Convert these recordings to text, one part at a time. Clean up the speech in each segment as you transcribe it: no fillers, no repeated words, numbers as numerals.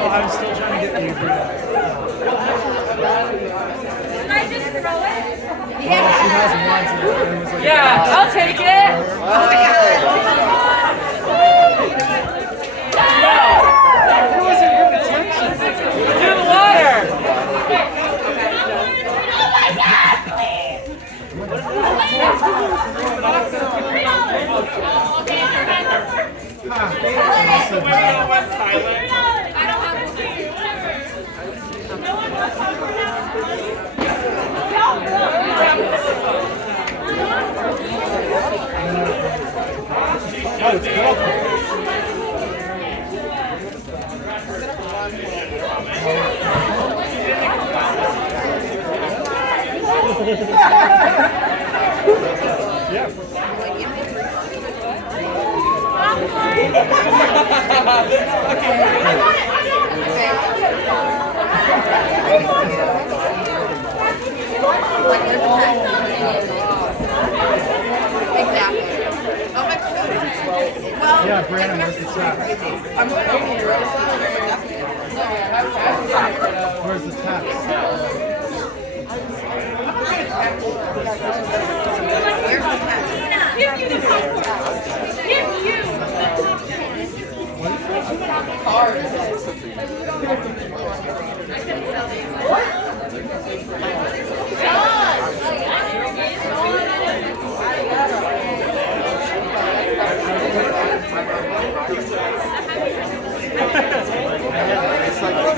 I'm still trying to get Avery. Can I just throw it? Yeah. She has one. So Yeah, I'll take it. It wasn't good attention. Do the water. Oh, it's cool. Yeah. Yeah, Brandon, where's the tap? Where's the tap? Give you the popcorn. Give you.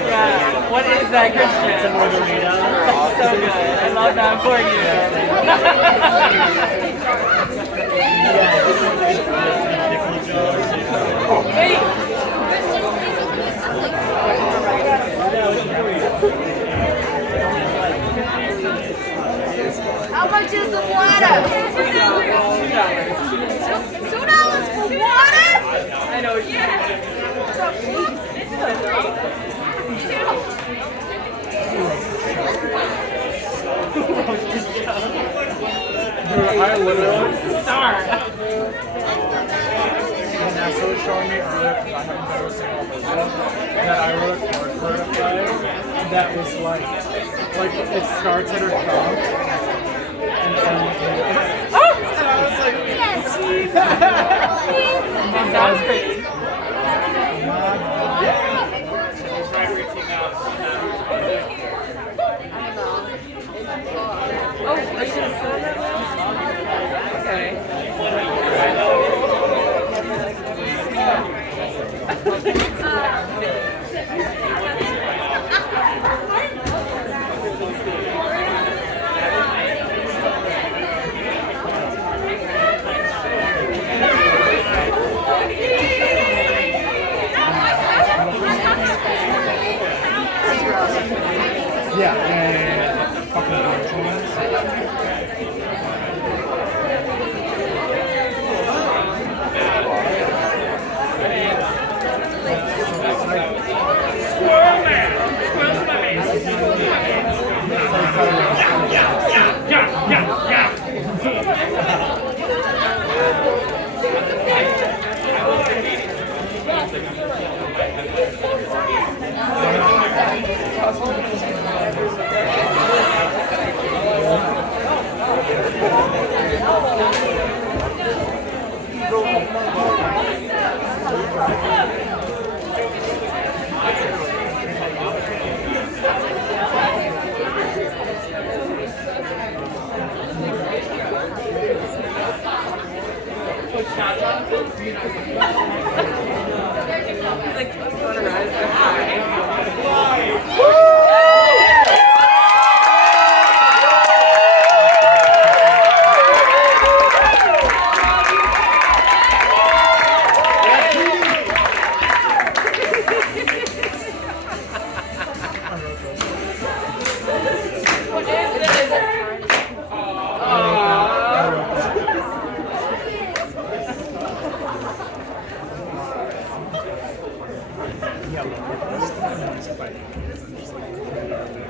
Yeah, what is that, Christian? It's a margarita. So good. I love that for you. Hey. How much is the water? $2 for water? I know. Yeah. Dude, I literally Darn. And that's what was showing me earlier, because I haven't done a single version, that I wrote a card for her to play that was like it starts at her thumb and ends at oh! It's like, That sounds great. Oh, I should have said that. Okay. yeah. Fucking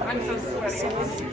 I'm so sweaty.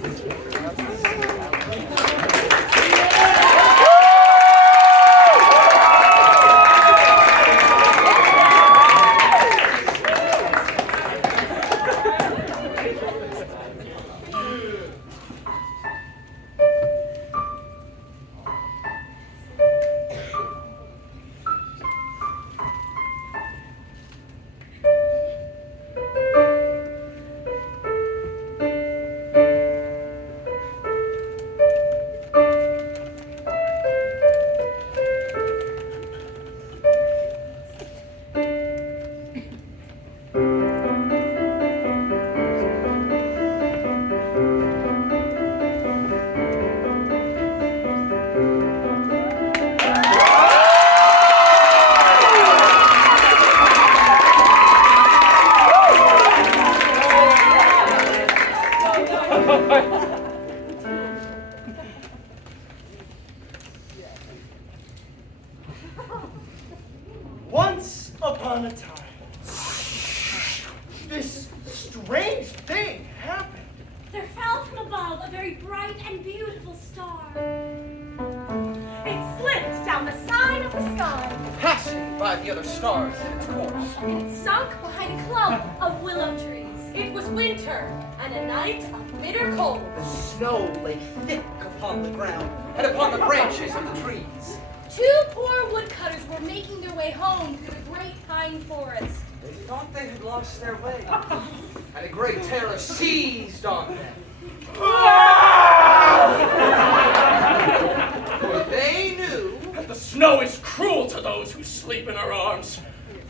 Once upon a time, this strange thing happened. There fell from above a very bright and beautiful star. It slipped down the side of the sky. Passing by the other stars in its course. And it sunk behind a clump of willow trees. It was winter and a night of bitter cold. The snow lay thick upon the ground and upon the branches of the trees. Two poor woodcutters were making their way home through the great pine forest. They thought they had lost their way, and a great terror seized on them. For they knew that the snow is cruel to those who sleep in her arms.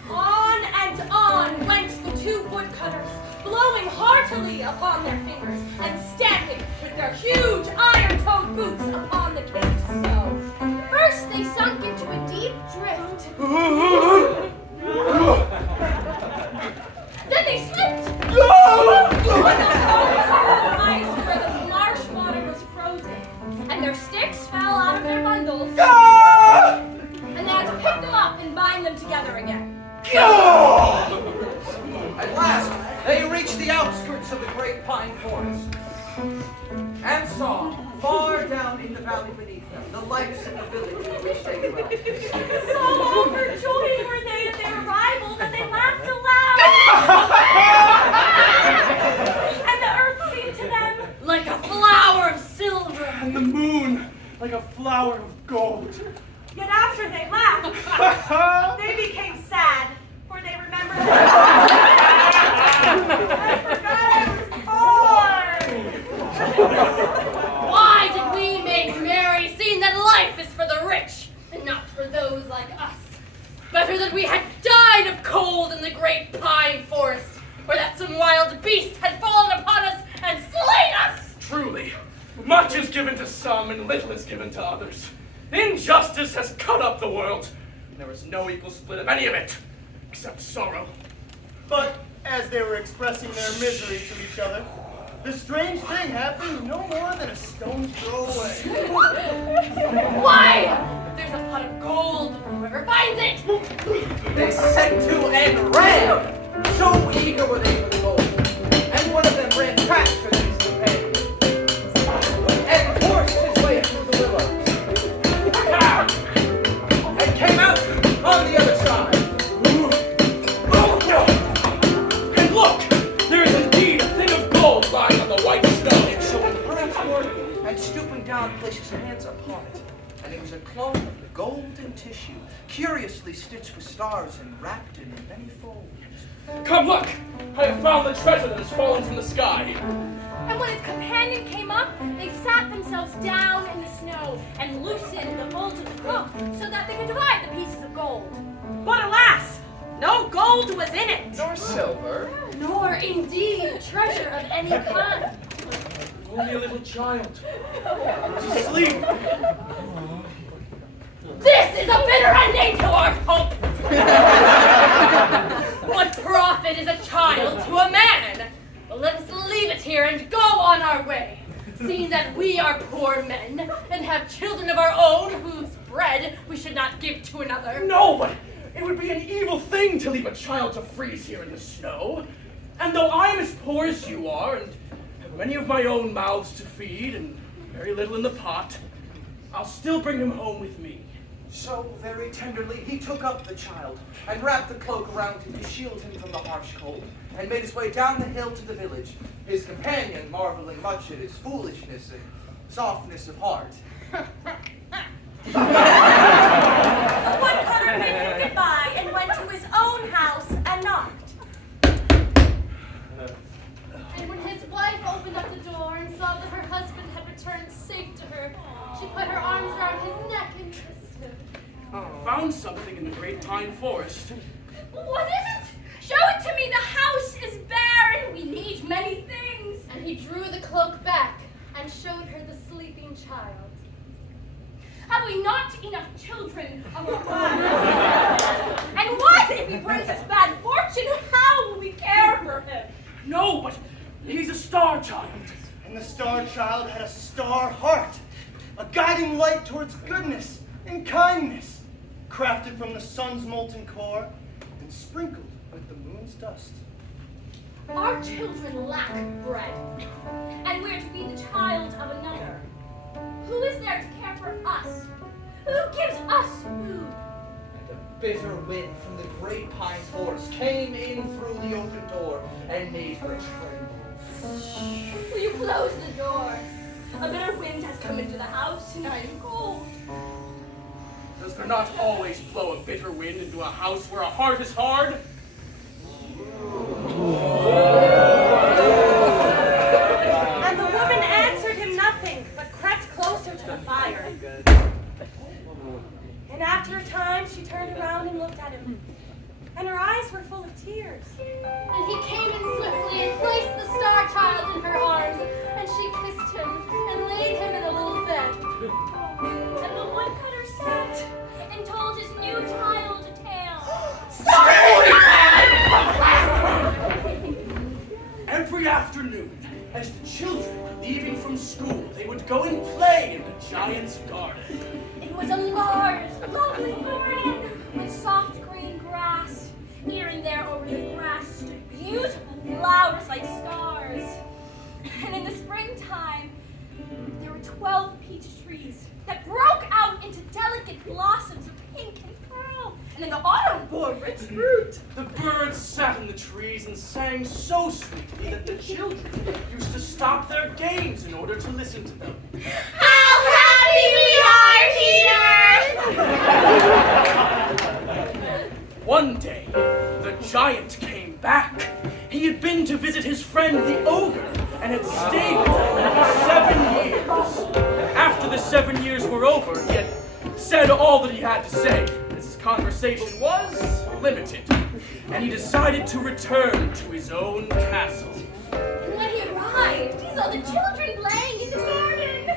On and on went the two woodcutters, blowing heartily upon their fingers and stamping with their huge iron-toed boots upon the caked snow. First, they sunk into a deep drift. Then they slipped on the cold ice where the marsh water was frozen, and their sticks fell out of their bundles, and they had to pick them up and bind them together again. At last, they reached the outskirts of the great pine forest and saw, far down in the valley beneath them, the lights of the village in which they dwelt. So overjoyed were they at their arrival that they laughed aloud. And the earth seemed to them Like a flower of silver. And the moon, like a flower of gold. Yet after they laughed, they became sad, for they remembered that I forgot I was born. Why did we make merry, seeing that life is for the rich and not for those like us? Better that we had died of cold in the great pine forest, or that some wild beast had fallen upon us and slain us! Truly, much is given to some and little is given to others. Injustice has cut up the world, and there is no equal split of any of it, except sorrow. But as they were expressing their misery to each other, the strange thing happened no more than a stone's throw away. Why? There's a pot of gold, whoever finds it! They set to and ran, so eager were they for the gold. And one of them ran faster than his companion, and forced his way through the willows, and came out on the other side. And look, there is indeed a thing of gold lying on the white snow. And so he hurried toward it, and stooping down, placed his hands upon it. And it was a cloth of golden tissue, curiously stitched with stars and wrapped in many folds. Come look, I have found the treasure that has fallen from the sky. And when his companion came up, they sat themselves down in the snow and loosened the folds of the cloak so that they could divide the pieces of gold. But alas, no gold was in it. Nor silver. Nor indeed treasure of any kind. Only a little child. Asleep. This is a bitter ending to our hope! What profit is a child to a man? But let us leave it here and go on our way, seeing that we are poor men and have children of our own whose bread we should not give to another. No, but it would be an evil thing to leave a child to freeze here in the snow. And though I am as poor as you are, and have many of my own mouths to feed, and very little in the pot, I'll still bring him home with me. So very tenderly he took up the child and wrapped the cloak around him to shield him from the harsh cold, and made his way down the hill to the village, his companion marveling much at his foolishness and softness of heart. The woodcutter bid him goodbye and went to his own house and knocked. And when his wife opened up the door and saw that her husband had returned safe to her, she put her arms around his neck and kissed him. Found something in the great pine forest. What is it? Show it to me. The house is bare and we need many things. And he drew the cloak back and showed her the sleeping child. Have we not enough children of our own? And what if he brings us bad fortune? How will we care for him? No, but he's a star child, And the star child had a star heart, a guiding light towards goodness and kindness, crafted from the sun's molten core and sprinkled with the moon's dust. Our children lack bread, and we're to be the child of another. Who is there to care for us? Who gives us food? And a bitter wind from the great pine forest came in through the open door and made her tremble. Will you close the door? A bitter wind has come into the house, and I am cold. Does there not always blow a bitter wind into a house where a heart is hard? And the woman answered him nothing, but crept closer to the fire. And after a time, she turned around and looked at him, and her eyes were full of tears. And he came in swiftly and placed the star child in her arms, and she kissed him and laid him in a little bed. And the woodcutter sat and told his new child a tale. Every afternoon, as the children were leaving from school, they would go and play in the giant's garden. It was a large, lovely garden with soft green grass. Here and there over the grass stood beautiful flowers like stars. And in the springtime, there were 12 peach trees that broke out into delicate blossoms of pink and pearl. And in the autumn bore rich fruit. The birds sat in the trees and sang so sweetly that the children used to stop their games in order to listen to them. How happy we are here! One day, the giant came back. He had been to visit his friend the ogre and had stayed with him for 7 years. After the 7 years were over, he had said all that he had to say. His conversation was limited, and he decided to return to his own castle. And when he arrived, he saw the children playing in the garden.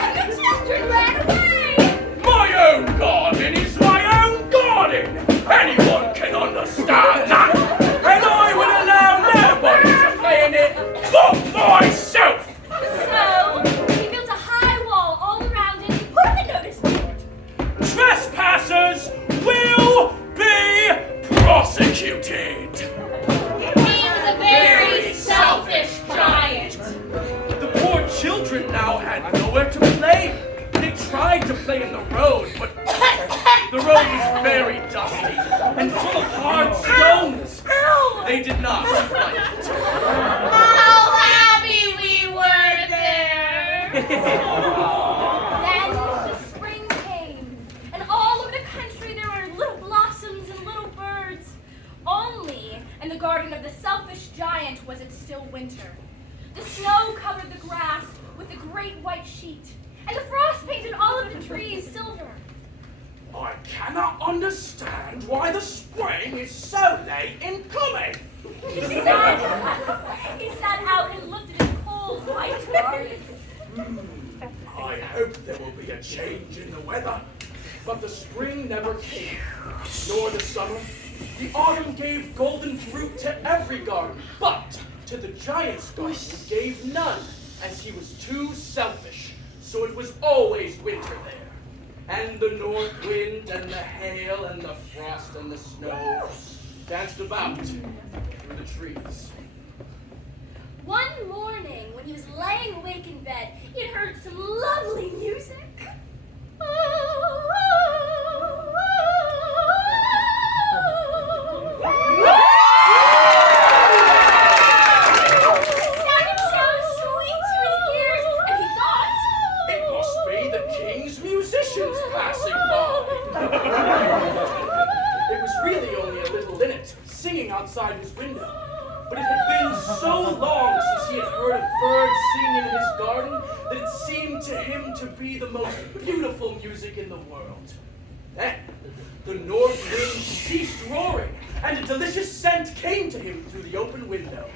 And the children ran away. My own garden is my own garden! Anyone can understand that! And I would allow nobody to play in it but myself! So, he built a high wall all around it and put up a notice board. Trespassers will be prosecuted! He was a very selfish giant. The poor children now had nowhere to play. They tried to play in the road, but the road was very dusty and full of hard stones. They did not like it. How happy we were there! Then the spring came, and all over the country there were little blossoms and little birds. Only in the garden of the selfish giant was it still winter. The snow covered the grass with a great white sheet, and the frost painted all of the trees silver. I cannot understand why the spring is so late in coming. He sat out and looked at his cold white garden. I hope there will be a change in the weather. But the spring never came, nor the summer. The autumn gave golden fruit to every garden, but to the giant's garden he gave none, as he was too selfish. So it was always winter there. And the north wind and the hail and the frost and the snow danced about through the trees. One morning, when he was laying awake in bed, he had heard some lovely music. It sounded so sweet to his ears, and he thought, It must be the king's musicians passing by. It was really only a little linnet singing outside his window. But it had been so long since he had heard a bird sing in his garden that it seemed to him to be the most beautiful music in the world. Then the north wind ceased roaring, and a delicious scent came to him through the open window.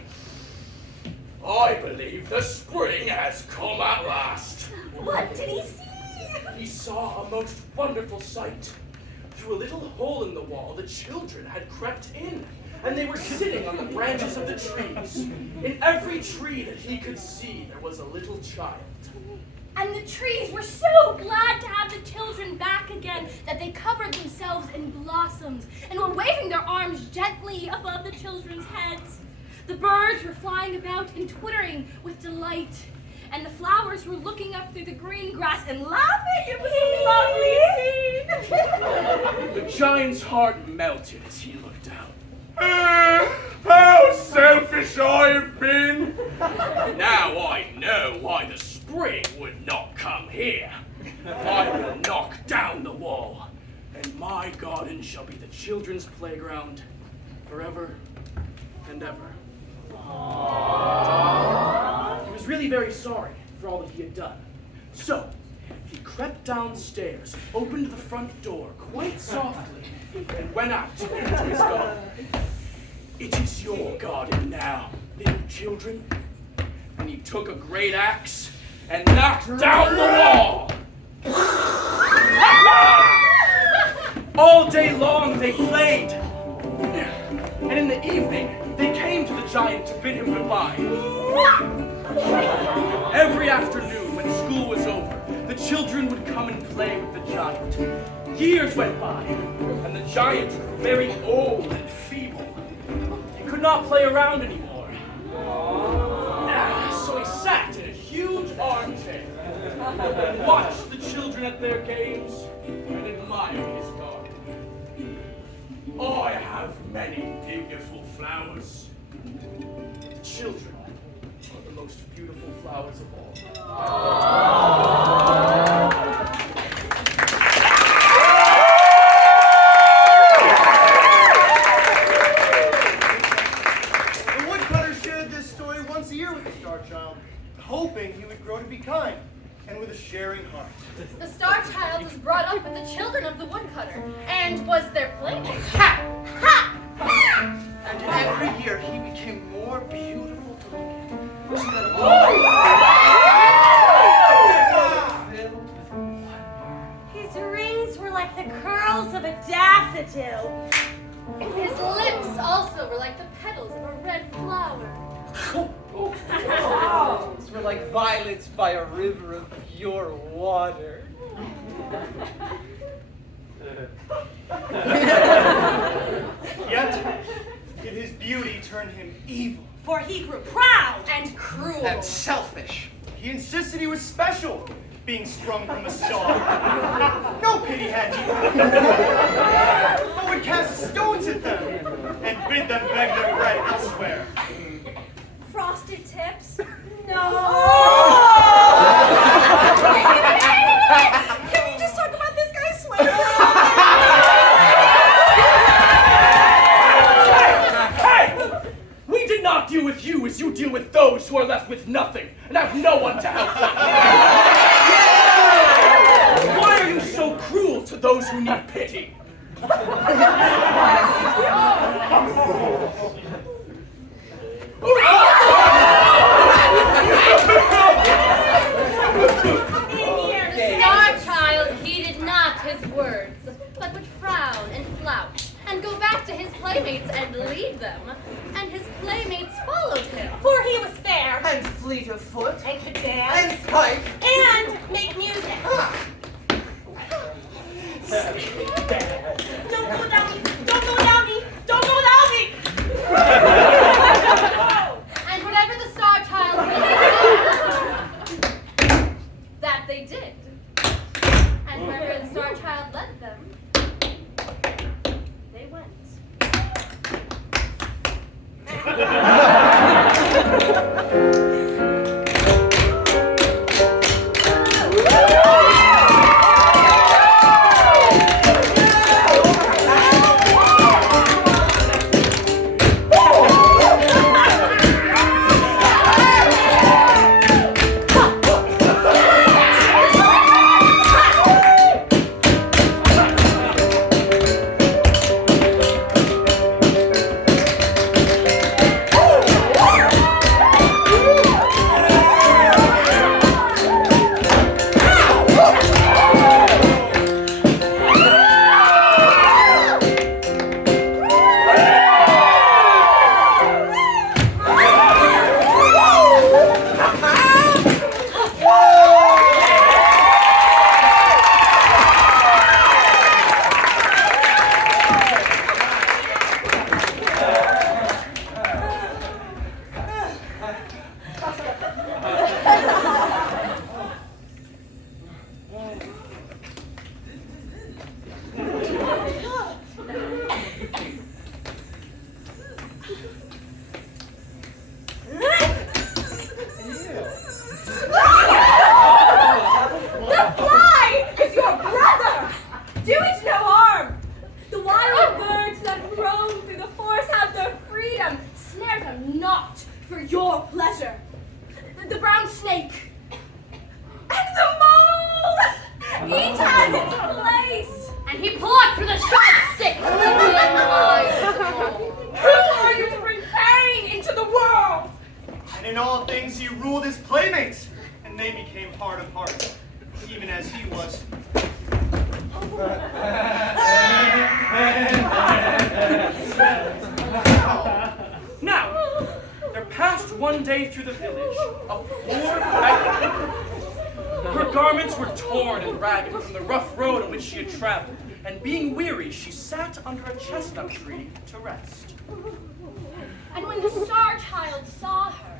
I believe the spring has come at last. what did he see? He saw a most wonderful sight. through a little hole in the wall, the children had crept in, and they were sitting on the branches of the trees. In every tree that he could see, there was a little child. And the trees were so glad to have the children back again that they covered themselves in blossoms and were waving their arms gently above the children's heads. The birds were flying about and twittering with delight, and the flowers were looking up through the green grass and laughing. It was a lovely scene. The giant's heart melted as he looked out. How selfish I have been! Now I know why the spring would not come here. I will knock down the wall, and my garden shall be the children's playground forever and ever. He was really very sorry for all that he had done. So, he crept downstairs, opened the front door quite softly, and went out into his garden. It is your garden now, little children. And he took a great axe and knocked down the wall. All day long they played. And in the evening, they came to the giant to bid him goodbye. Every afternoon when school was over, the children would come and play with the giant. Years went by, and the giant grew very old and feeble. He could not play around anymore. So he sat in a huge armchair and watched the children at their games and admired his garden. I have many beautiful flowers. The children are the most beautiful flowers of all. The woodcutter shared this story once a year with the Star Child, hoping he would grow to be kind and with a sharing heart. The Star Child was brought up with the children of the woodcutter and was their playmate. Ha! Ha! And every year he became more beautiful to look at. So that all filled with wonder. His rings were like the curls of a daffodil. His lips also were like the petals of a red flower. These were like violets by a river of pure water. Yet, did his beauty turn him evil? For he grew proud. And cruel. And selfish. He insisted he was special, being sprung from a star. No pity had he, but would cast stones at them and bid them beg their bread elsewhere. Frosted tips? No. Can we just talk about this guy's sweater? Hey! We did not deal with you as you deal with those who are left with nothing and have no one to help them. Why are you so cruel to those who need pity? The Star Child heeded not his words, but would frown and flout, and go back to his playmates and lead them. And his playmates followed him. For he was fair. And fleet of foot. And could dance. And pipe. And make music. Don't go without me. Don't go without me. Don't go without me. And whatever the Star Child really did, that they did. And wherever the Star Child led them, they went. The fly is your brother! Do it no harm! The wild birds that roam through the forest have their freedom. Snare them not for your pleasure. The brown snake and the mole! Each has its place! And he plucked with a sharp stick from the eyes of the mole. Who are you to bring pain into the world? And in all things he ruled his playmates, and they became hard of heart, even as he was. Now, there passed one day through the village a poor beggar. Her garments were torn and ragged from the rough road on which she had traveled, and being weary, she sat under a chestnut tree to rest. And when the star child saw her,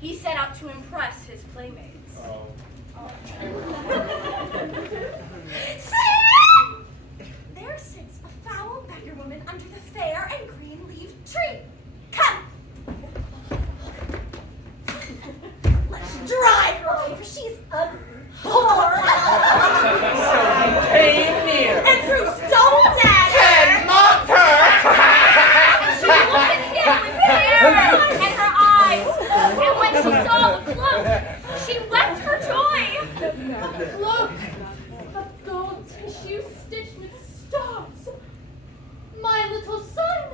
he set out to impress his playmates. See! There sits a foul beggar woman under the fair and green-leaved tree. Come! Let's drive her away, for she's a whore. So he came near And threw stones at her. and mocked her. She looked at him with terror in her eyes, and when she saw the cloak, she wept for joy. A cloak of gold tissue stitched with stars. My little son,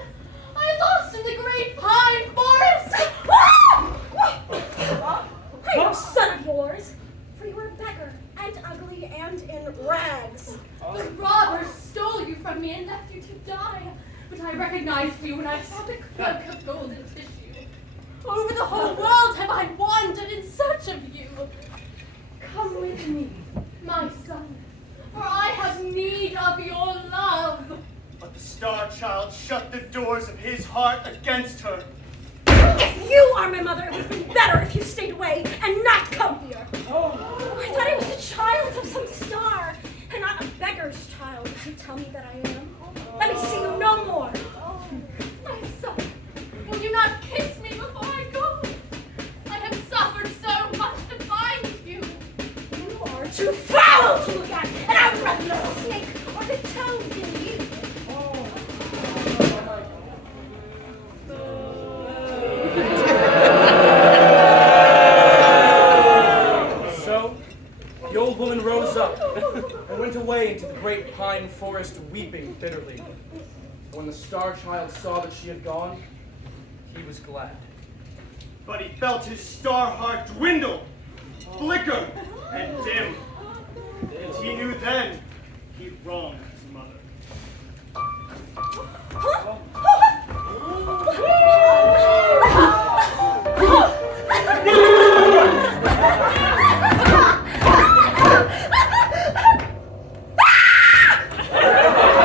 I lost in the great pine forest. I am son of yours, for you are a beggar and ugly and in rags. The robbers stole you from me and left you to die. But I recognized you when I saw the cloak of golden tissue. Over the whole world have I wandered in search of you. Come with me, my son, for I have need of your love. But the star child shut the doors of his heart against her. If you are my mother, it would have been better if you stayed away and not come here. I thought I was a child of some star, and not a beggar's child, as you tell me that I am. Let me see you no more. My son, will you not kiss me before I go? I have suffered so much to find you. You are too foul to look at, and I would rather know the snake or the toad than you. So, the old woman rose up and went away into the great pine forest, weeping bitterly. When the star child saw that she had gone, he was glad. But he felt his star heart dwindle, flicker, and dim. And he knew then he wronged his mother.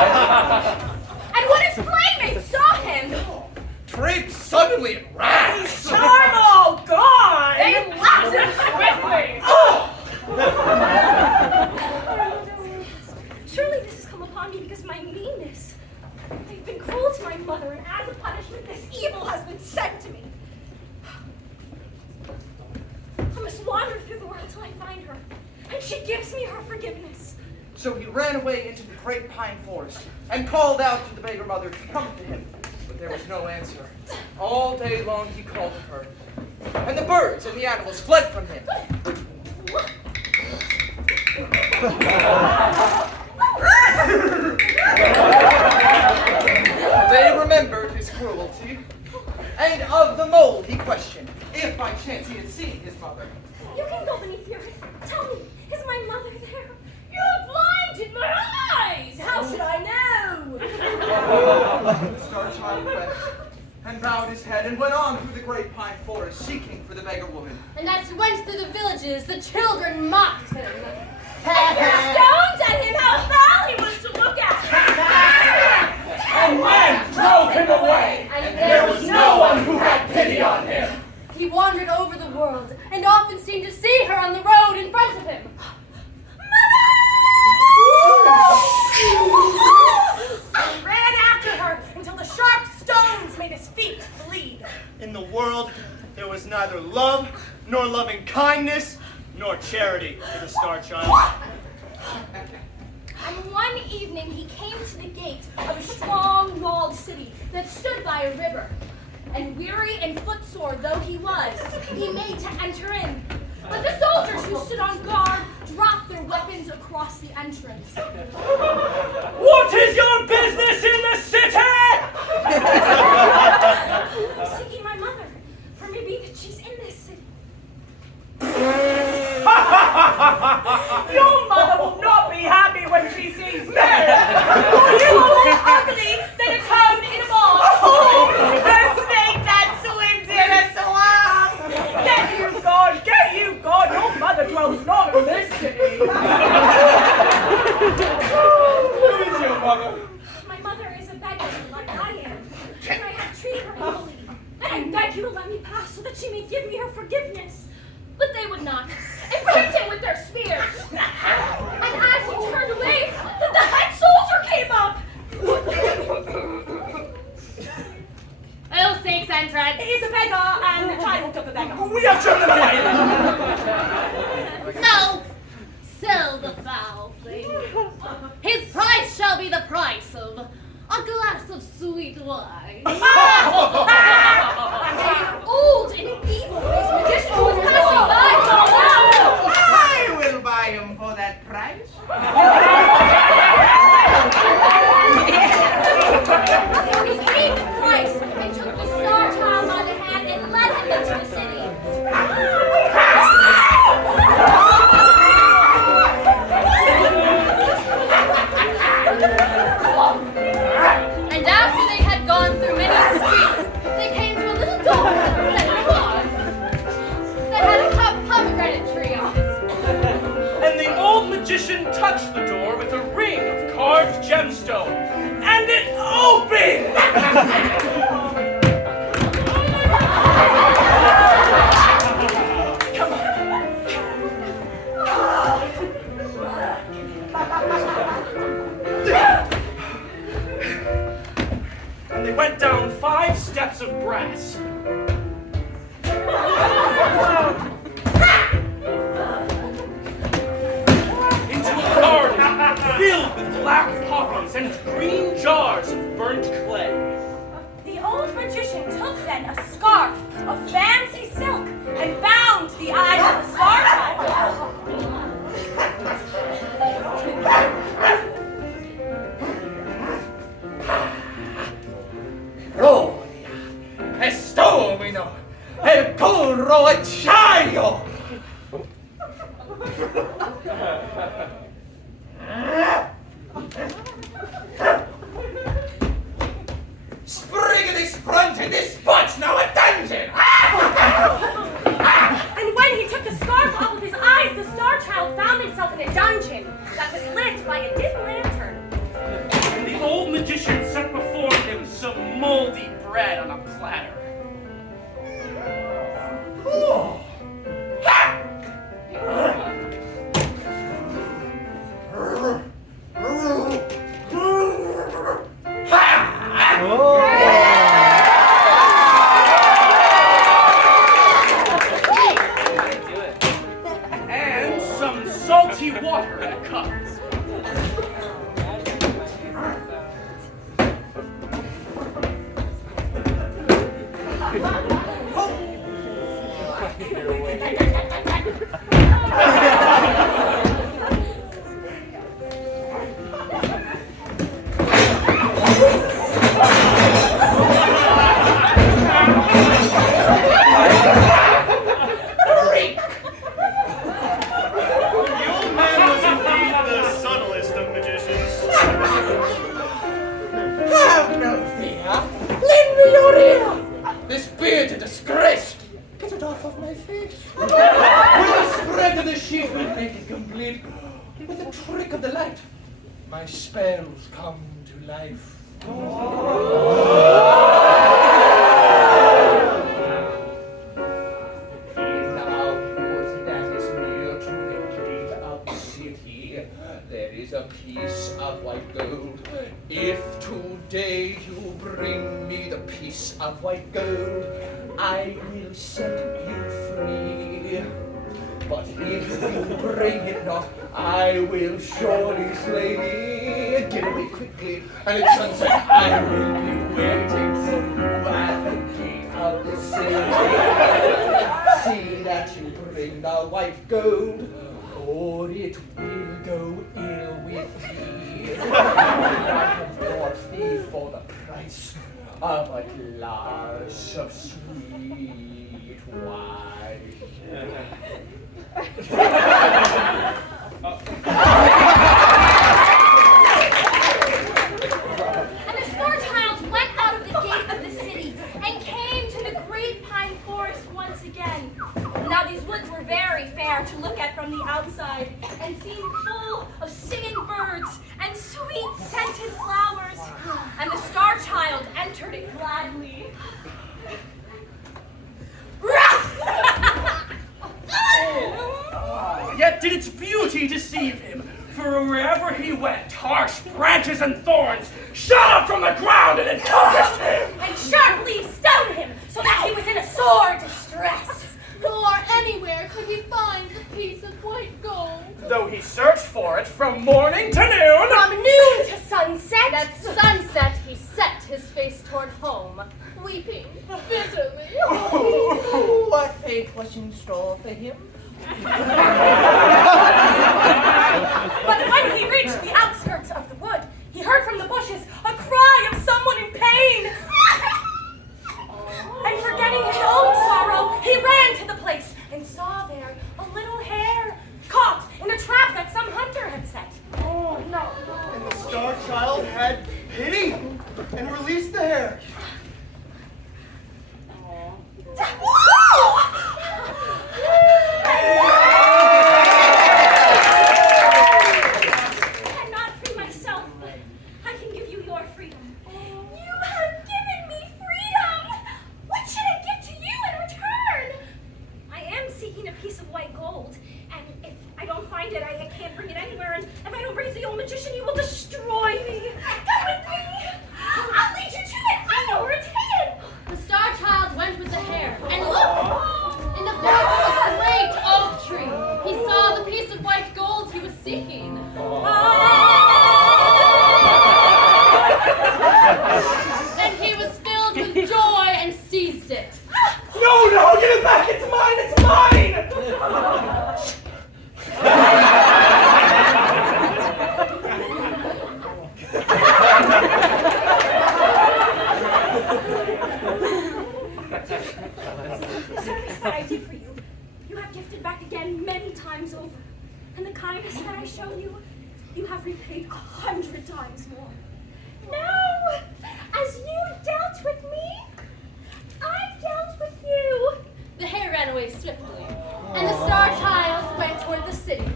And when his playmates saw him, Draped suddenly in rags. charm all gone. They left him swiftly. Surely this has come upon me because of my meanness. I've been cruel to my mother, and as a punishment, this evil has been sent to me. I must wander through the world till I find her, and she gives me her forgiveness. So he ran away into the great pine forest and called out to the beggar mother to come to him. But there was no answer. All day long he called to her. And the birds and the animals fled from him. They remembered his cruelty. And of the mole he questioned, if by chance he had seen his mother. You can go beneath the earth. Tell me, is my mother there? You blinded my eyes. How should I know? The star child wept and bowed his head and went on through the great pine forest seeking for the beggar woman. And as he went through the villages, the children mocked him. And threw stones at him. How foul he was to look at. And men drove him away, And there was no one who had pity on him. He wandered over the world and often seemed to see her on the road in front of him. I ran after her until the sharp stones made his feet feet fleed. In the world, there was neither love, nor loving kindness, nor charity for the Star Child. And one evening he came to the gate of a strong walled city that stood by a river. And weary and footsore though he was, he made to enter in. But the soldiers who stood on guard dropped their weapons across the entrance. What is your business in the city? Seeking my mother, for maybe that she's in this city. Your mother will not be happy when she sees me. For you are more ugly than a toad in a ball. Oh, a snake that swims in a swamp. Get you gone, get you gone. Your mother dwells not in this city. Who is your mother? My mother is a beggar like I am, and I have treated her evilly. And I beg you to let me pass so that she may give me her forgiveness. But they would not, and pricked him with their spears. And as he turned away, the head soldier came up. Oh, sakes, Andred. He's a beggar and the child of the beggar. We have turned them away. No! Sell the foul thing. His price shall be the price of a glass of sweet wine. An old and evil-faced magician who was passing by called out. I will buy him for that price. So he paid the price and took the Star Child by the hand and led him into the city. And after they had gone through many streets, they came to a little door that had a pomegranate tree on it. And the old magician touched the door with a ring of carved gemstone, and it opened! Come on. And they went down 5 steps of brass. Into a garden filled with black poppies and green jars of burnt clay. The old magician took then a scarf of fancy silk and bound the eyes of the Star Child. Gloria, estomino, el curro acciaio. Spriggity sprungy, this spot's now a dungeon. And when he took the scarf off of his eyes, the Star Child found himself in a dungeon that was lit by a dim lantern. And the old magician set before him some moldy bread on a platter. Oh. And some salty water in a cup. The old man was indeed the subtlest of magicians. Have no fear. Lend me your ear. This bearded disgrace. Get it off of my face. With the spread of the sheet will make it complete. With the trick of the light, my spells come to life. In our wood that is near to the gate of the city, there is a piece of white gold. If today you bring me the piece of white gold, I will set you free. But if you bring it not, I will surely slay thee. Get away quickly, and at sunset I will be waiting for you at the gate of the city. See that you bring the white gold, or it will go ill with thee. I have bought thee for the price of a glass of sweet wine. And the star child went out of the gate of the city and came to the great pine forest once again. Now these woods were very fair to look at from the outside and seemed full of singing birds and sweet scented flowers. And the star child entered it gladly. Yet did its beauty deceive him, for wherever he went, harsh branches and thorns shot up from the ground and encompassed him. And sharp leaves stung him, so that he was in a sore distress. Nor anywhere could he find the piece of white gold. Though he searched for it from morning to noon. From noon to sunset. At sunset, he set his face toward home, weeping bitterly. What fate was in store for him? But when he reached the outskirts of the wood, he heard from the bushes a cry of someone in pain. And forgetting his own sorrow, he ran to the place and saw there a little hare caught in a trap that some hunter had set. Oh, no. And the star child had pity and released the hare. I cannot free myself, but I can give you your freedom. You have given me freedom! What should I give to you in return? I am seeking a piece of white gold, and if I don't find it, I can't bring it anywhere, and if I don't bring it to the old magician, he will destroy me. Come with me! I'll lead you to it! I know where it's hidden! The star child went with the hare, and look! In the forest of a great oak tree, he saw the piece of white gold he was seeking. And he was filled with joy and seized it. No, give it back! It's mine! It's mine! The service that I did for you, you have gifted back again many times over. And the kindness that I showed you, you have repaid 100 times more. Now, as you dealt with me, I dealt with you. The hare ran away swiftly, and the star child went toward the city.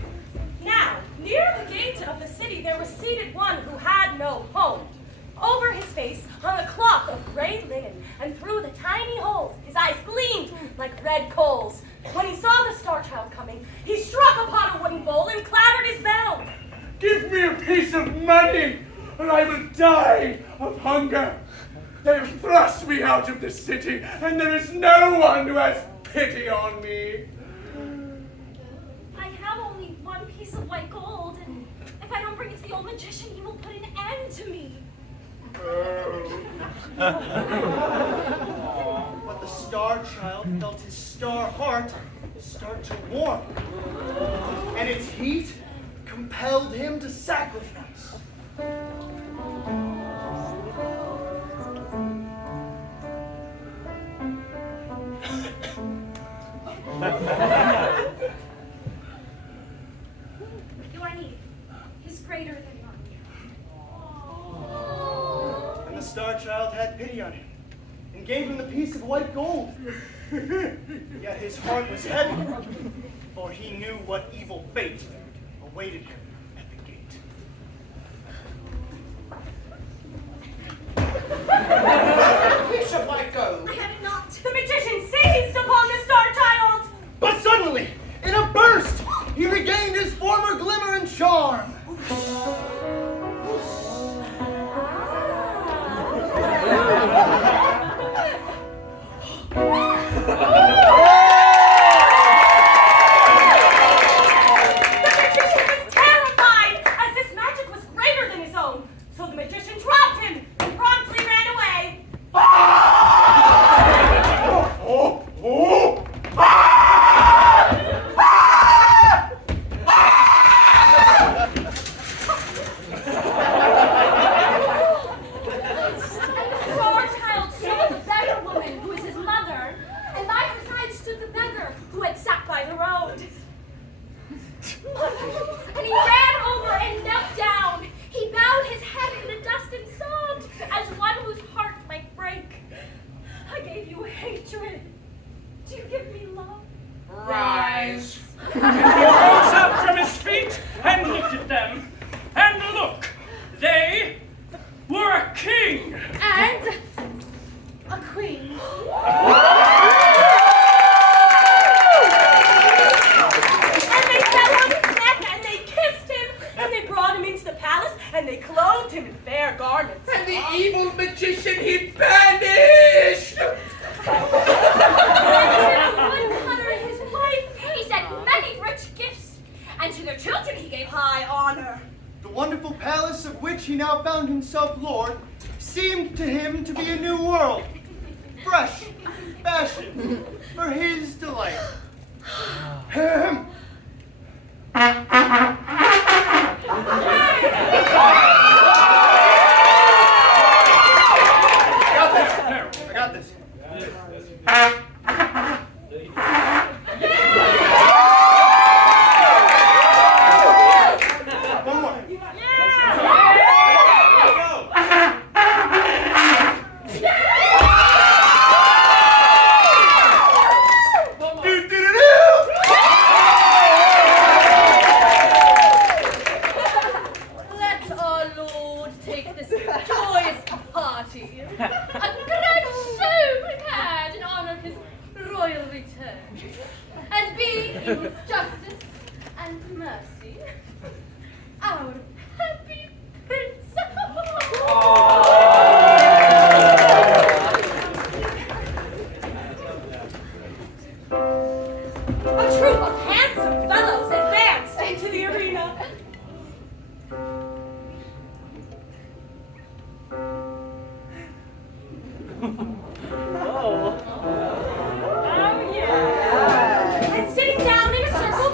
Now, near the gate of the city, there was seated one who had no home. Over his face hung a cloth of gray linen, and through the tiny holes his eyes gleamed like red coals. When he saw the star child coming, he struck upon a wooden bowl and clattered his bell. Give me a piece of money, or I will die of hunger. They have thrust me out of the city, and there is no one who has pity on me. I have only one piece of white gold, and if I don't bring it to the old magician, he will put an end to me. But the star child felt his star heart start to warm, and its heat compelled him to sacrifice. You are needed. He's greater than mine. And the star child had pity on him and gave him the piece of white gold. Yet his heart was heavy, for he knew what evil fate awaited him at the gate. Piece of white gold. I have it not. The magician seized upon the star child. But suddenly, in a burst, he regained his former glimmer and charm. The magician was terrified, as this magic was greater than his own. So the magician dropped him and promptly ran away. And the star child saw the beggar woman, who is his mother, and by her side stood the beggar, who had sat by the road. And he ran over and knelt down. He bowed his head in the dust and sobbed, as one whose heart might break. I gave you hatred. Do you give me love? Rise. He rose up from his feet and looked at them. And look, they were a king. And a queen. And they fell on his neck and they kissed him. And they brought him into the palace and they clothed him in fair garments. And the evil magician he banished! And to the woodcutter and his wife, he sent many rich gifts, and to their children he gave high honor. The wonderful palace of which he now found himself lord seemed to him to be a new world, fresh, fashioned, for his delight. Ahem. I got this. One more. Let our Lord take this joyous party. A grand show prepared in honor of his royal return. And be in his justice and mercy our happy prince. A troop of handsome fellows advanced into the arena. And sitting down in a circle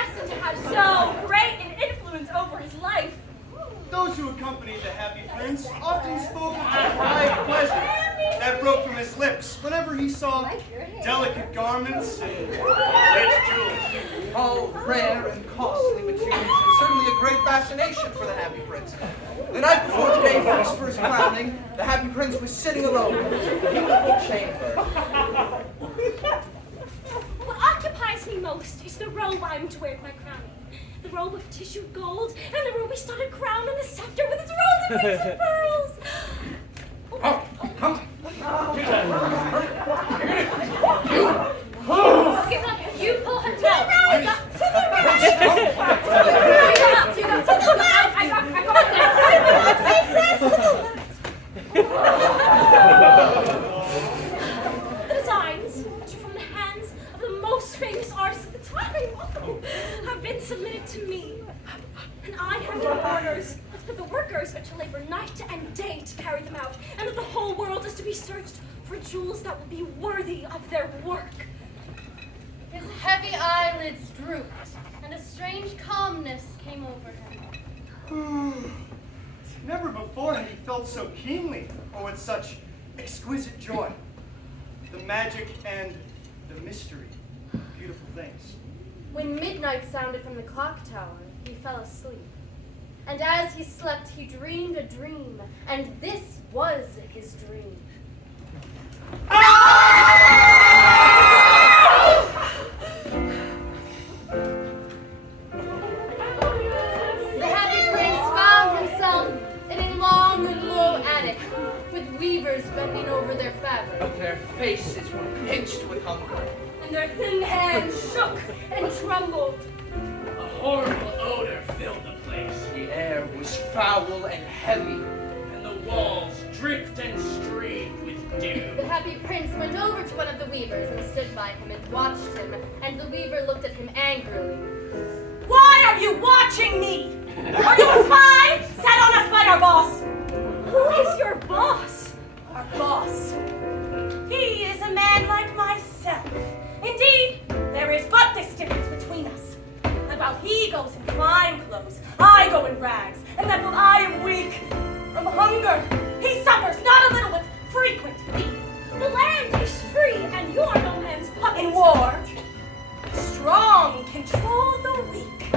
destined to have so great an influence over his life. Those who accompanied the happy prince often spoke of the pride pleasure that broke from his lips whenever he saw delicate garments and rich jewels. All rare and costly materials, and certainly a great fascination for the happy prince. The night before the day fixed for his crowning, the happy prince was sitting alone in his beautiful chamber. What occupies me most is the robe I'm to wear at my crowning. The robe of tissued gold, and the ruby-studded crown, and the scepter with its rows of rings and pearls. Oh, come. Give up, you pull her down. To the left! I got The designs, which are from the hands of the most famous artists at the time, have been submitted to me. And I have given orders that the workers are to labor night and day to carry them out, and that the whole world is to be searched for jewels that will be worthy of their work. His heavy eyelids drooped, and a strange calmness came over him. Never before had he felt so keenly or with such exquisite joy. The magic and the mystery, beautiful things. When midnight sounded from the clock tower, he fell asleep. And as he slept, he dreamed a dream, and this was his dream. The happy prince found himself in a long and low attic, with weavers bending over their fabric. Their faces were pinched with hunger. And their thin hands shook and trembled. A horrible odor filled the place, The air was foul and heavy. and the walls dripped and streamed with dew. The happy prince went over to one of the weavers and stood by him and watched him, and the weaver looked at him angrily. Why are you watching me? Are you a spy set on us by our boss? Who is your boss? Our boss. He is a man like myself. Indeed, there is but this difference between us. And while he goes in fine clothes, I go in rags. And that while I am weak from hunger, he suffers not a little with frequent fever. The land is free, and you are no man's puppet. In war, the strong control the weak.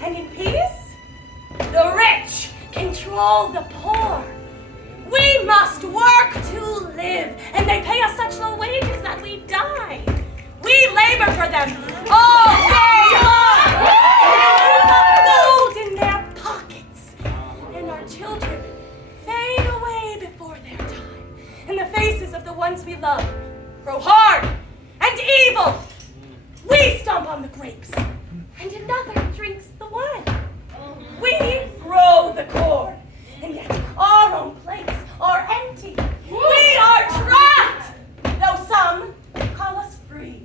And in peace, the rich control the poor. We must work to live, and they pay us such low wages that we die. We labor for them all day long. Gold in their pockets, and our children fade away before their time. And the faces of the ones we love grow hard and evil. We stomp on the grapes, and another drinks the wine. We grow the corn, and yet our own plates are empty. We are trapped, though some call us free.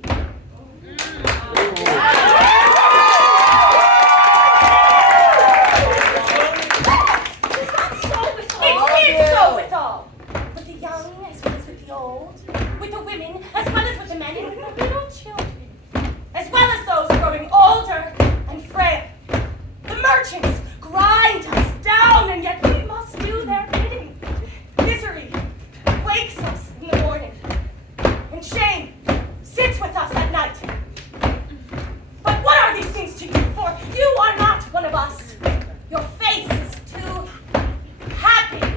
Is that so with all? It is so with all. With the young as well as with the old. With the women as well as with the men, and with the little children. As well as those growing older and frail. The merchants grind us down, and yet we must do their bidding. Misery wakes us in the morning, and shame sits with us at night. But what are these things to you? For you are not one of us. Your face is too happy.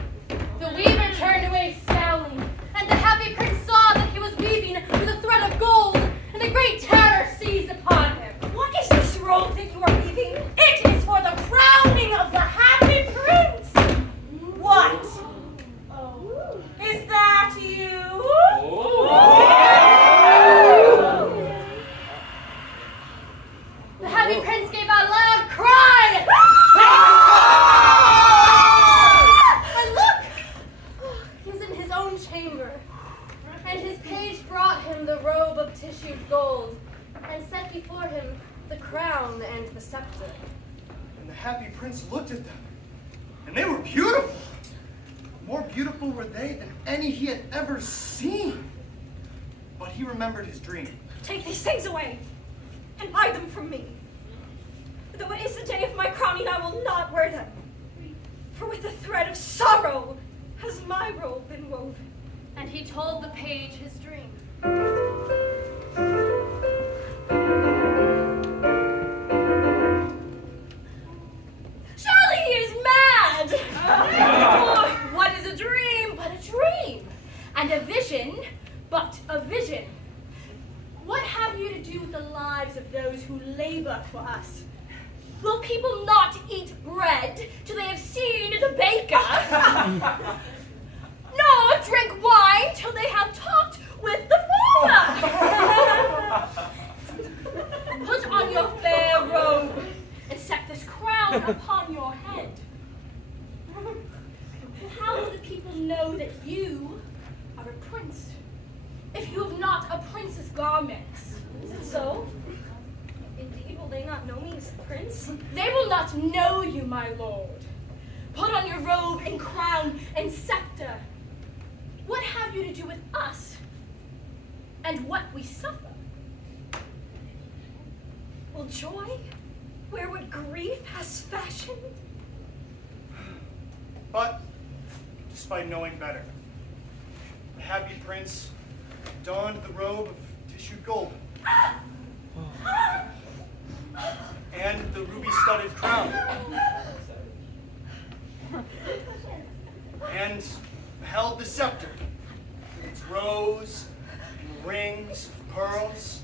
The weaver turned away scowling, and the happy prince saw that he was weaving with a thread of gold, and a great terror seized upon him. What is this robe that you are weaving? It is for the crowning of the happy prince. What? Is that you? The happy prince gave out a loud cry. And look! He was in his own chamber, and his page brought him the robe of tissued gold, and set before him the crown and the scepter. And the happy prince looked at them, and they were beautiful. More beautiful were they than any he had ever seen. But he remembered his dream. Take these things away and hide them from me. will not wear them. For with the thread of sorrow has my robe been woven. And he told the page his dream. Surely he is mad! For what is a dream but a dream? And a vision but a vision? What have you to do with the lives of those who labor for us? Will people not eat bread till they have seen the baker? Nor drink wine till they have talked with the farmer? Put on your fair robe and set this crown upon your head. How will the people know that you are a prince if you have not a prince's garments? Is it so? Indeed, will they not know me as a prince? They will not know you, my lord. Put on your robe and crown and scepter. What have you to do with us and what we suffer? Will joy wear what grief has fashioned? But, despite knowing better, the happy prince donned the robe of tissued gold and the ruby-studded crown and held the scepter with its rows and rings of pearls.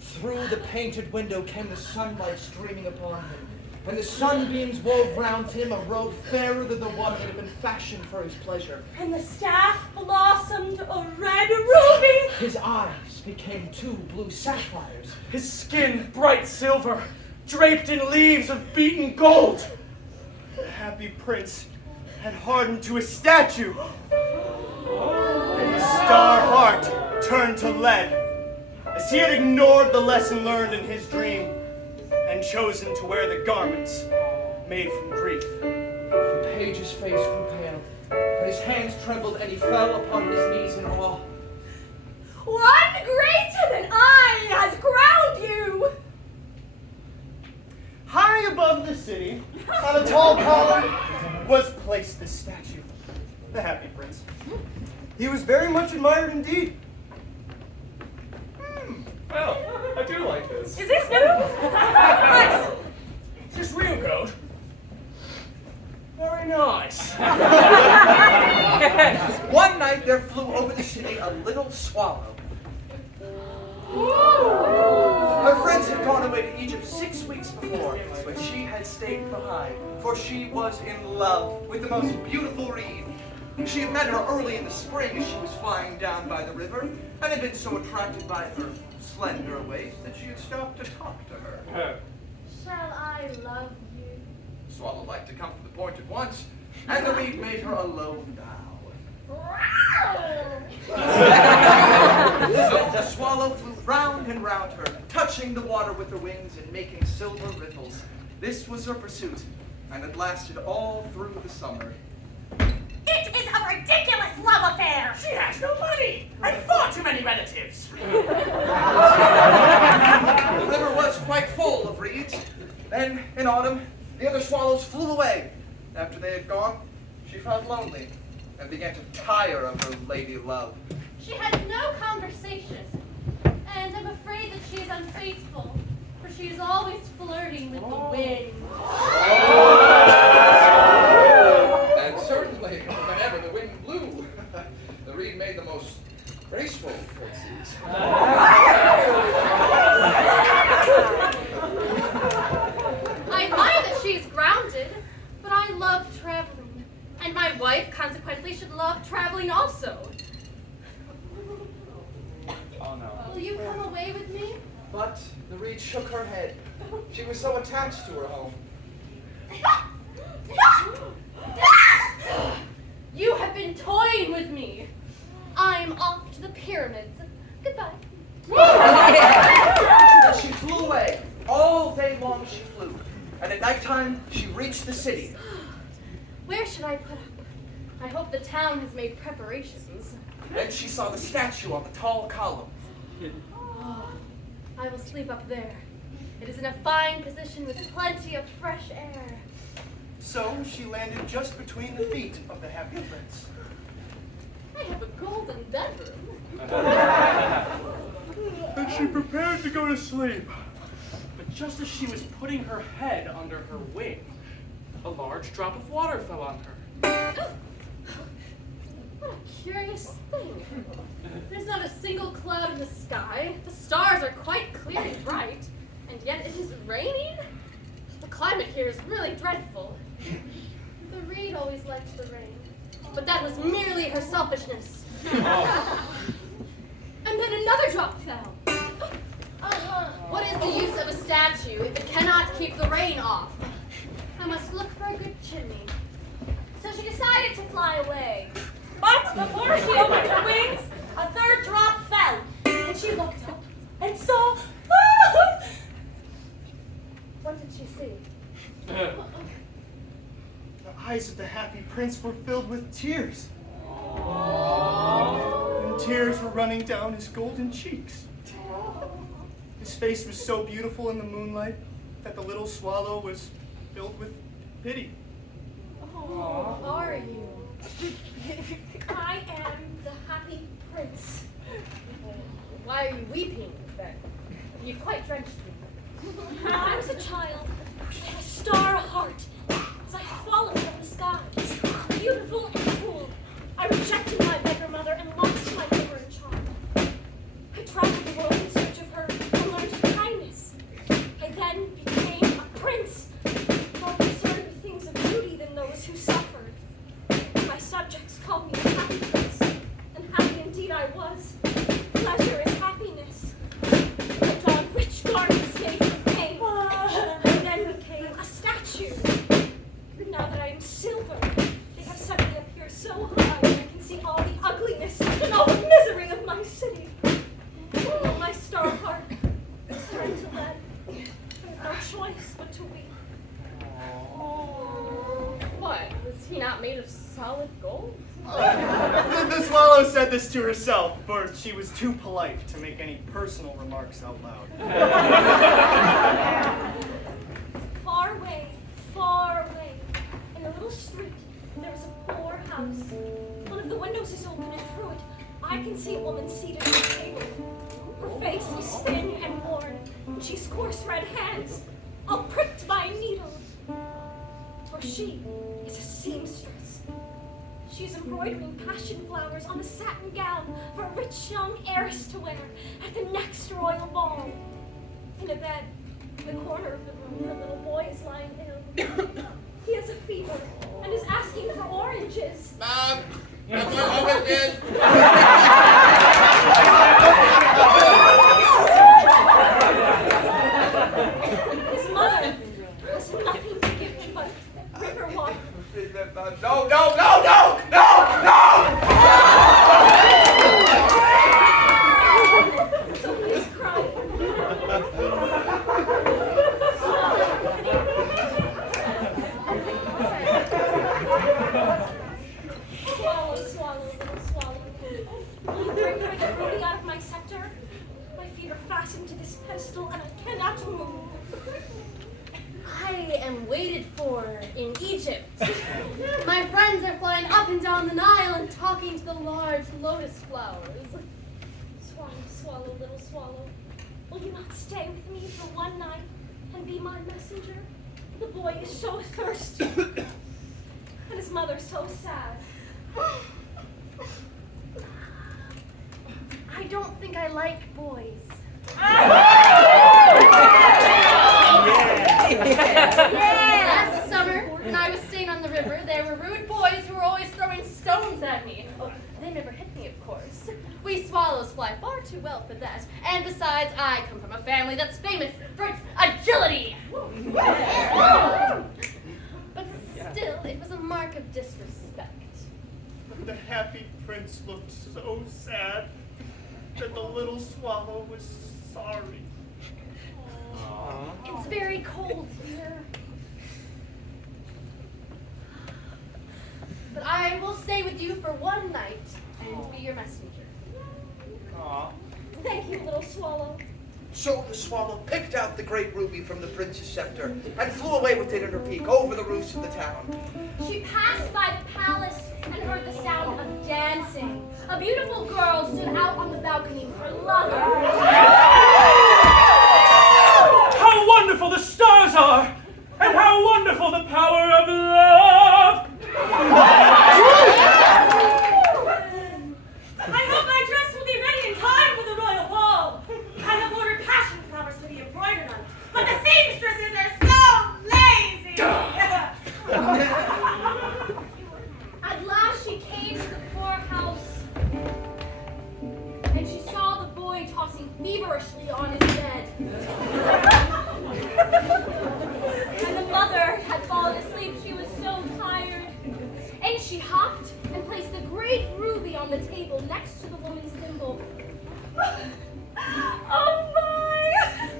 Through the painted window came the sunlight streaming upon him, and the sunbeams wove round him a robe fairer than the one that had been fashioned for his pleasure. And the staff blossomed a red ruby. His eyes became two blue sapphires. His skin bright silver, draped in leaves of beaten gold. The happy prince had hardened to a statue, and his star heart turned to lead, as he had ignored the lesson learned in his dream and chosen to wear the garments made from grief. The page's face grew pale, and his hands trembled, and he fell upon his knees in awe. One greater than I has crowned you. High above the city, on a tall column, was placed the statue, the happy prince. He was very much admired indeed. Well, I do like this. Is this new? Nice. Is this real gold? Very nice. One night there flew over the city a little swallow. Her friends had gone away to Egypt 6 weeks before, but she had stayed behind, for she was in love with the most beautiful reed. She had met her early in the spring as she was flying down by the river, and had been so attracted by her slender waist that she had stopped to talk to her. Shall I love you? Swallow liked to come to the point at once, and the reed made her a low bow. So the swallow flew round and round her, touching the water with her wings and making silver ripples. This was her pursuit, and it lasted all through the summer. It is a ridiculous love affair. She has no money and far too many relatives. The river was quite full of reeds. Then, in autumn, the other swallows flew away. After they had gone, she felt lonely and began to tire of her lady love. She has no conversation, and I'm afraid that she is unfaithful, for she is always flirting with the wind. And certainly, whenever the wind blew, the reed made the most graceful curtsies. I admire that she is grounded, but I love traveling, and my wife consequently should love traveling also. Oh no. Will you come away with me? But the reed shook her head. She was so attached to her home. You have been toying with me. I'm off to the pyramids. Goodbye. And she flew away. All day long she flew. And at nighttime, she reached the city. Where should I put up? I hope the town has made preparations. Then she saw the statue on the tall column. Oh, I will sleep up there. It is in a fine position with plenty of fresh air. So she landed just between the feet of the happy prince. I have a golden bedroom. And she prepared to go to sleep. But just as she was putting her head under her wing, a large drop of water fell on her. What a curious thing. There's not a single cloud in the sky. The stars are quite clear and bright. And yet it is raining? The climate here is really dreadful. The reed always liked the rain. But that was merely her selfishness. And then another drop fell. What is the use of a statue if it cannot keep the rain off? I must look for a good chimney. So she decided to fly away. But before she opened her wings, a third drop fell. And she looked up and saw... What did she see? The eyes of the happy prince were filled with tears. And tears were running down his golden cheeks. His face was so beautiful in the moonlight that the little swallow was filled with pity. Who are you? I am the happy prince. Why are you weeping, then? You quite drenched me. When I was a child, I had a star heart as I had fallen from the sky. Beautiful and cruel, I rejected my beggar mother and lost my giver and child. I traveled the world in search of her and learned her kindness. I then became a prince, more concerned with things of beauty than those who suffered. My subjects called me the happy prince, and happy indeed I was. Pleasure is happiness. I donned rich garments made from pain, and then became a statue. But now that I am silver, they have suddenly appeared so high that I can see all the ugliness and all the misery of my city. And my star heart is turned to lead. I have no choice but to weep. What? Was he not made of solid gold? The swallow said this to herself, for she was too polite to make any personal remarks out loud. Far away, in a little street, there is a poor house. One of the windows is open, and through it, I can see a woman seated at a table. Her face is thin and worn, and she's coarse red hands, all pricked by a needle. For she is a seamstress. She's embroidering passion flowers on a satin gown for a rich young heiress to wear at the next royal ball. In a bed, in the corner of the room, her little boy is lying ill. He has a fever and is asking for oranges. Mom, that's what oranges. His mother has nothing to give him but river water. No, no, no, no, no, no! So he's crying. Swallow, swallow, little swallow. Will you bring her the ruby out of my scepter? My feet are fastened to this pedestal and I cannot move. I am waited for in Egypt. My friends are flying up and down the Nile and talking to the large lotus flowers. Swallow, swallow, little swallow. Will you not stay with me for one night and be my messenger? The boy is so thirsty. And his mother so sad. I don't think I like boys. Last summer, when I was staying on the river, there were rude boys who were always throwing stones at me. Oh, they never hit me, of course. We swallows fly far too well for that. And besides, I come from a family that's famous for its agility. But still, it was a mark of disrespect. The happy prince looked so sad that the little swallow was sorry. It's very cold here. But I will stay with you for one night and be your messenger. Aw. Thank you, little swallow. So the swallow picked out the great ruby from the prince's scepter and flew away with it in her beak over the roofs of the town. She passed by the palace and heard the sound of dancing. A beautiful girl stood out on the balcony with her lover. How wonderful the stars are! And how wonderful the power of love! I hope my dress will be ready in time for the royal ball. I have ordered passion flowers to be embroidered on, but the seamstresses are so lazy. At last she came to the poorhouse, and she saw the boy tossing feverishly on his bed. And the mother had fallen asleep. She was so tired. And she hopped and placed the great ruby on the table next to the woman's thimble. Oh my!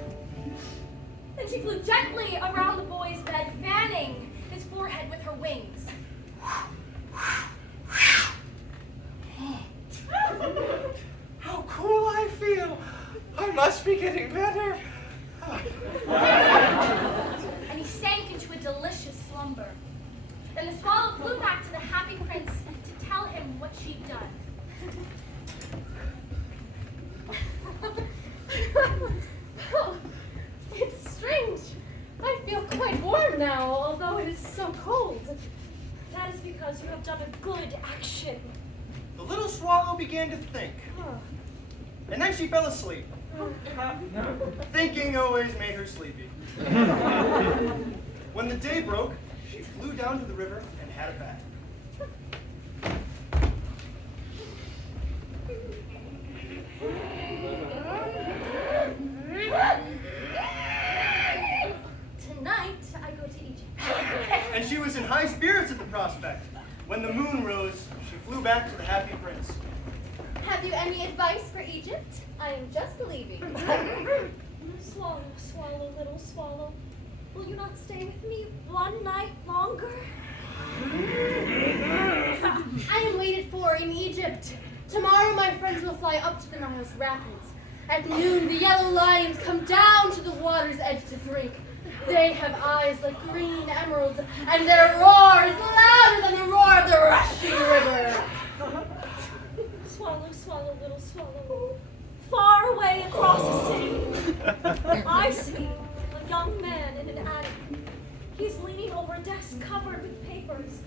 Then she flew gently around the boy's bed, fanning his forehead with her wings. How cool I feel! I must be getting better. And he sank into a delicious slumber. Then the swallow flew back to the happy prince to tell him what she'd done. Oh, it's strange. I feel quite warm now, although it is so cold. That is because you have done a good action. The little swallow began to think, and then she fell asleep. Thinking always made her sleepy. When the day broke, she flew down to the river and had a bath. Tonight, I go to Egypt. And she was in high spirits at the prospect. When the moon rose, she flew back to the happy prince. Have you any advice for Egypt? I am just leaving. Swallow, swallow, little swallow. Will you not stay with me one night longer? I am waited for in Egypt. Tomorrow my friends will fly up to the Nile's rapids. At noon the yellow lions come down to the water's edge to drink. They have eyes like green emeralds, and their roar is louder than the roar of the rushing river. Swallow, swallow, little swallow. Far away across the city, I see a young man in an attic. He's leaning over a desk covered with papers,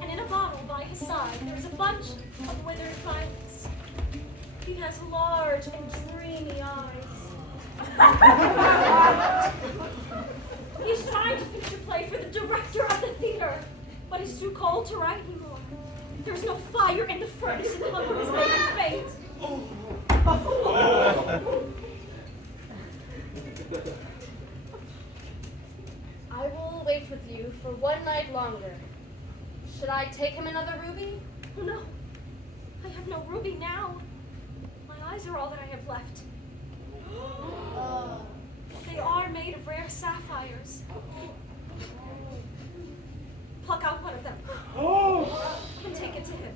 and in a bottle by his side there's a bunch of withered violets. He has large and dreamy eyes. He's trying to fix a play for the director of the theater, but it's too cold to write anymore. There's no fire in the furnace, and the hunger is making faint. I will wait with you for one night longer. Should I take him another ruby? No, I have no ruby now. My eyes are all that I have left. They are made of rare sapphires. Pluck out one of them and take it to him.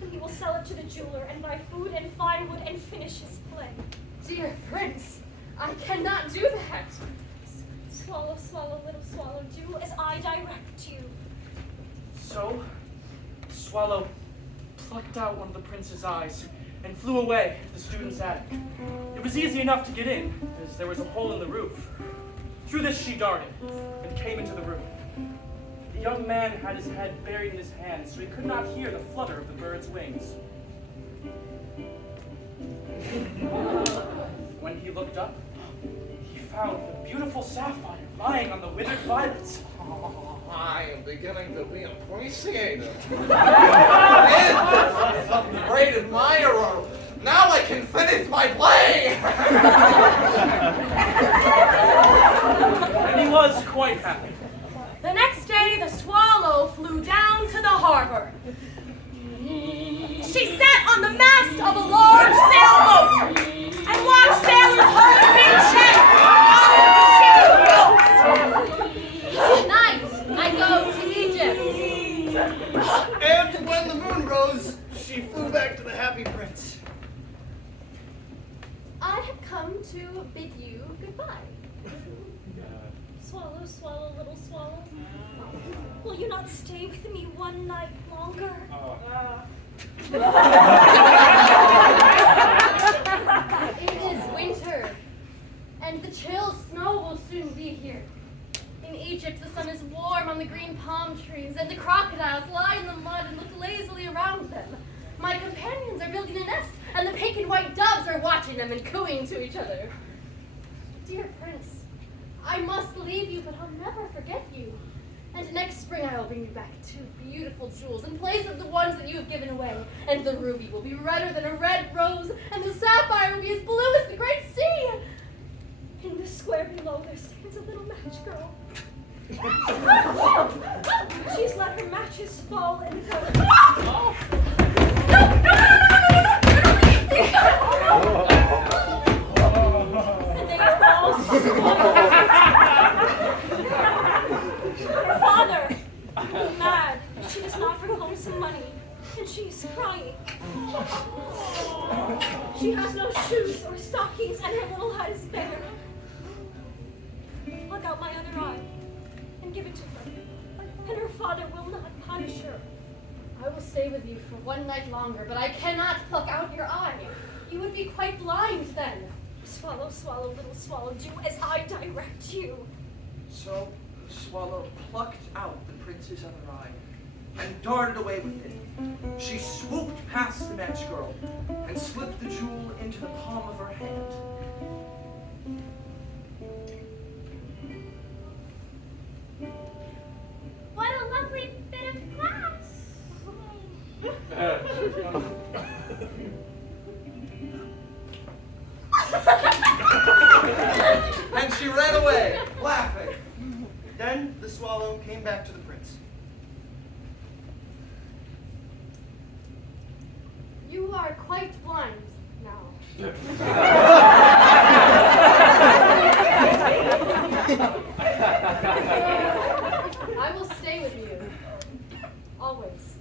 And he will sell it to the jeweler and buy food and firewood and finish his play. Dear prince, I cannot do that. Swallow, swallow, little swallow, do as I direct you. So, the swallow plucked out one of the prince's eyes and flew away to the student's attic. It was easy enough to get in, as there was a hole in the roof. Through this she darted and came into the room. The young man had his head buried in his hands, so he could not hear the flutter of the bird's wings. When he looked up, he found the beautiful sapphire lying on the withered violets. I am beginning to be appreciated. And some great admirer. Now I can finish my play! And he was quite happy. The next day, the swallow flew down to the harbor. She sat on the mast of a large sailboat and watched sailors hold big chests on the ship's ropes. Tonight, I go to Egypt. And when the moon rose, she flew back to the happy prince. I have come come to bid you goodbye. Swallow, swallow, little swallow. Will you not stay with me one night longer? It is winter, and the chill snow will soon be here. In Egypt, the sun is warm on the green palm trees, and the crocodiles lie in the mud and look lazily around them. My companions are building a nest, and the pink and white doves are watching them and cooing to each other. Dear Prince, I must leave you, but I'll never forget you. And next spring I will bring you back 2 beautiful jewels in place of the ones that you have given away. And the ruby will be redder than a red rose, and the sapphire will be as blue as the great sea. In the square below there stands a little match girl. She's let her matches fall in the and they are all swallowed. Her father, mad, she does not bring home some money, and she is crying. She has no shoes or stockings, and her little head is bare. Pluck out my other eye and give it to her, and her father will not punish her. I will stay with you for one night longer, but I cannot pluck out your eye. You would be quite blind then. Swallow, swallow, little swallow, do as I direct you. So the swallow plucked out the prince's other eye and darted away with it. She swooped past the match girl and slipped the jewel into the palm of her hand. What a lovely bit of glass! And she ran away, laughing. Then the swallow came back to the prince. You are quite blind now. I will stay with you. Always.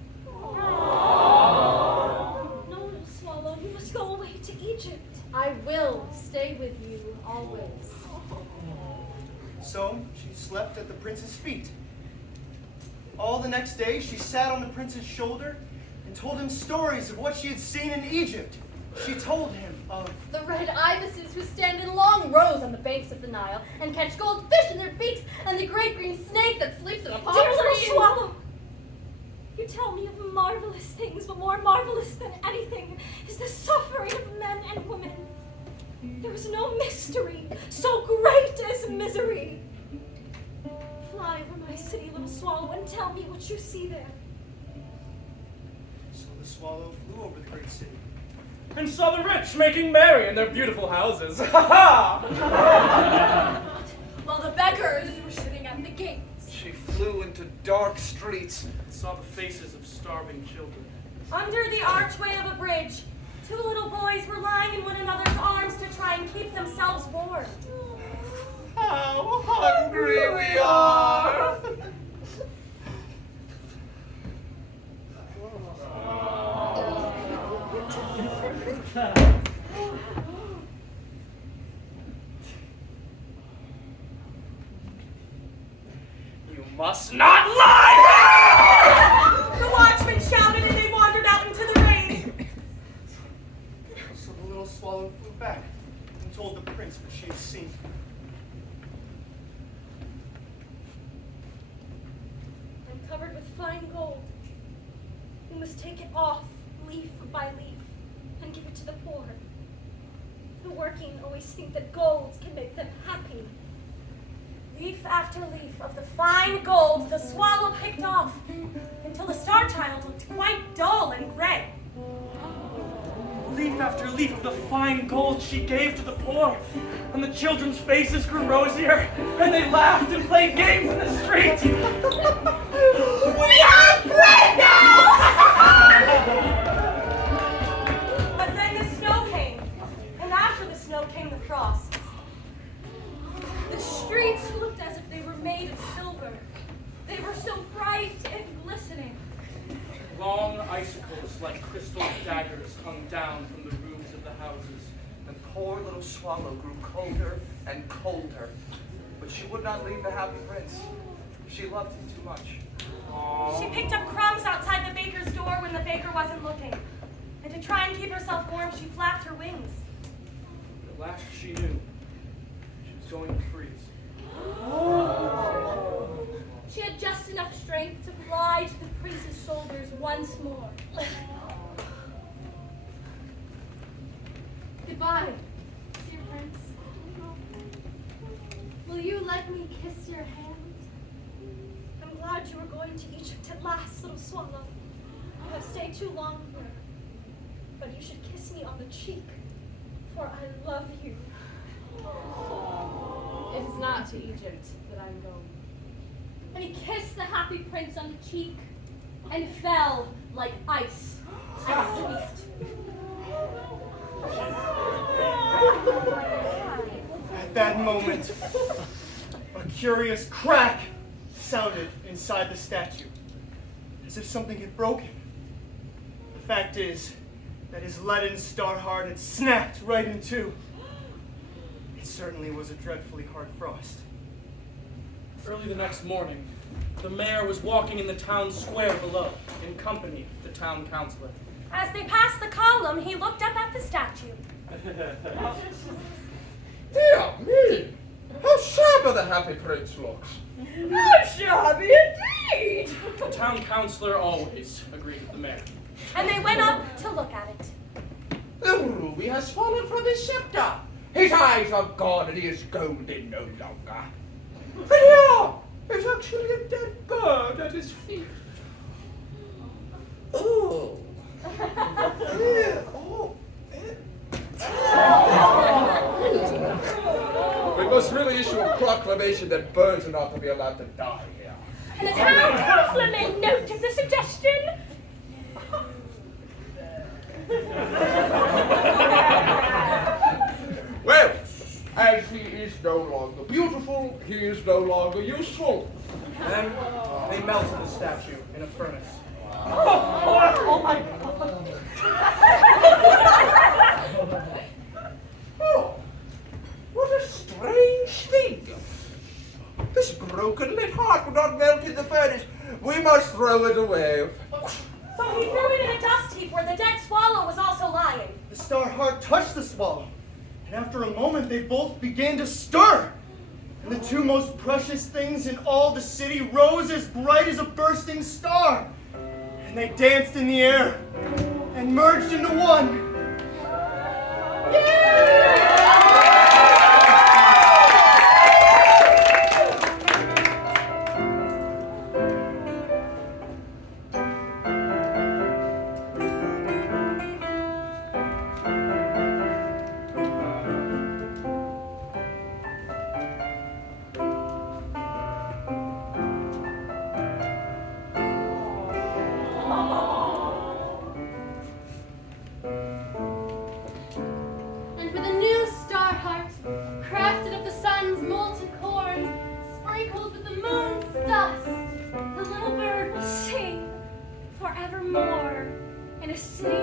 No, little swallow, you must go away to Egypt. I will stay with you always. So she slept at the prince's feet. All the next day, she sat on the prince's shoulder and told him stories of what she had seen in Egypt. She told him of The red ibises who stand in long rows on the banks of the Nile and catch goldfish in their beaks, and the great green snake that sleeps in a palm Dear little tree. swallow, you tell me of marvelous things, but more marvelous than anything is the suffering of men and women. There is no mystery so great as misery. Fly over my city, little swallow, and tell me what you see there. So the swallow flew over the great city. And saw the rich making merry in their beautiful houses. Ha ha! While the beggars were sitting at the gates. She flew into dark streets. And saw the faces of starving children. Under the archway of a bridge, 2 little boys were lying in one another's arms to try and keep themselves warm. How hungry we are! You must not lie! The watchman shouted and they wandered out into the rain. So the little swallow flew back and told the prince what she had seen. I'm covered with fine gold. You must take it off, leaf by leaf, and give it to the poor. The working always think that gold can make them happy. Leaf after leaf of the fine gold the swallow picked off, until the star child looked quite dull and gray. Leaf after leaf of the fine gold she gave to the poor, and the children's faces grew rosier, and they laughed and played games in the street. We have bread now! But then the snow came, and after the snow came the frost. The streets looked as if they were made of silver. They were so bright and glistening. Long icicles like crystal daggers hung down from the roofs of the houses, and poor little swallow grew colder and colder. But she would not leave the happy prince. She loved him too much. She picked up crumbs outside the baker's door when the baker wasn't looking. And to try and keep herself warm, she flapped her wings. At last she knew she was going to freeze. She had just enough strength to fly to the prince's shoulders once more. Goodbye, dear prince. Will you let me kiss your hand? I'm glad you were going to Egypt at last, little swallow. You have stayed too long here. But you should kiss me on the cheek, for I love you. It is not to Egypt that I am going. And he kissed the happy prince on the cheek and fell like ice and sweet. At that moment, a curious crack sounded inside the statue, as if something had broken. The fact is that his leaden star heart had snapped right in two. It certainly was a dreadfully hard frost. Early the next morning, the mayor was walking in the town square below, in company with the town councilor. As they passed the column, he looked up at the statue. Dear me! How shabby the happy prince looks. How shabby indeed! The town councilor always agreed with the mayor. And they went up to look at it. The ruby has fallen from his scepter. His eyes are gone and he is golden no longer. And here is actually a dead bird at his feet. Oh. We must really issue a proclamation that birds are not to be allowed to die here. And the town councilor made note of the suggestion. Well, as he is no longer beautiful, he is no longer useful. Then they melted the statue in a furnace. Oh, what a strange thing. This broken lit heart would not melt in the furnace. We must throw it away. So he threw it in a dust heap where the dead swallow was also lying. The star heart touched the swallow, and after a moment they both began to stir. And the two most precious things in all the city rose as bright as a bursting star. And they danced in the air and merged into one. And with a new star heart, crafted of the sun's molten corn, sprinkled with the moon's dust, the little bird will sing forevermore in a city